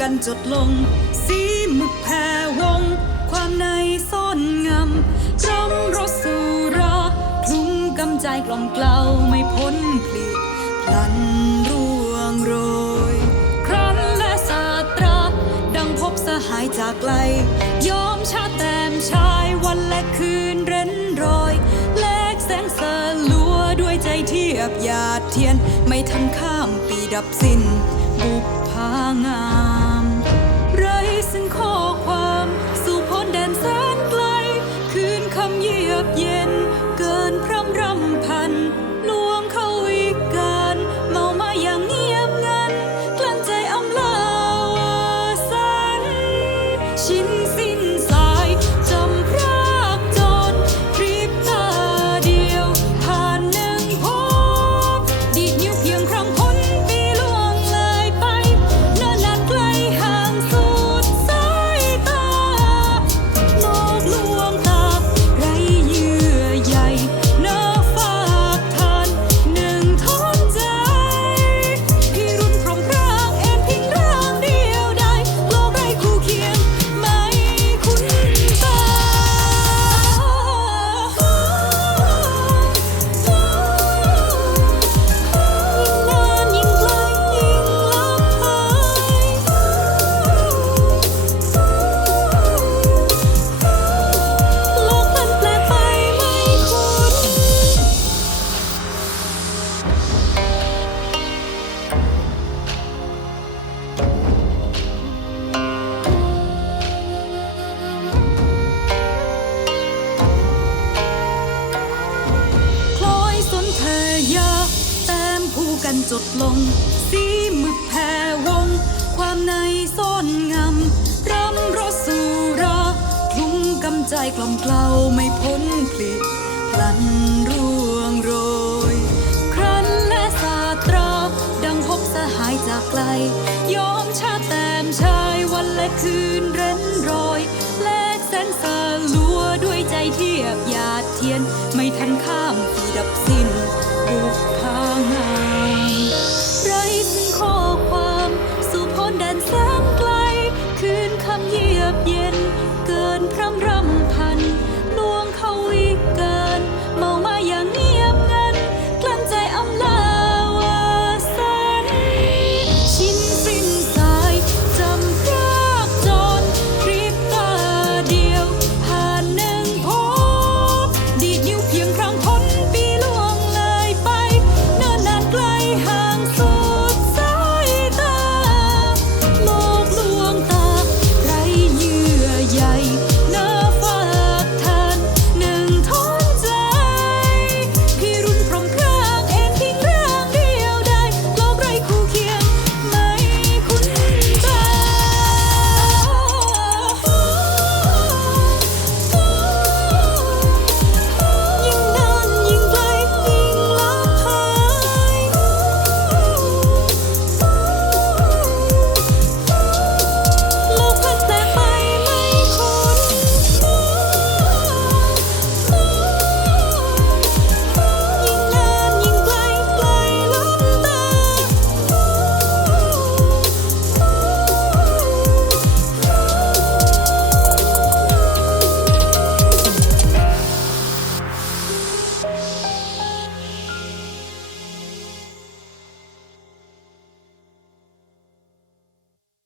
กันจดลง สีมึกแผ่วง ความในซ่อนงำร่มรสสุราคลุ้งกำใจกล่อมเกลาไม่พ้นผลิพลันร่วงโรย ครั้นและสาตรา ดังพบสหายจากไกล ยอมชาแต้มชายวันและคืนเร้นรอยแลกแสงสลัวด้วยใจเทียบหยาดเทียน ไม่ทันข้ามปีดับสิ้นันจดลง สีมึกแผ่วง ความในซ่อนงำรำรสสุราคลุ้งกำใจกล่อมเกลาไม่พ้นผลิพลันร่วงโรย ครั้นและสาตรา ดังพบสหายจากไกล ยอมชาแต้มชายวันและคืนเร้นรอย แลกแสนสาลัวด้วยใจเทียบหยาด ข้ามที่ดับสิ้นบุกพางามไรซึ่งข้อความสู่พ้นแดนแสน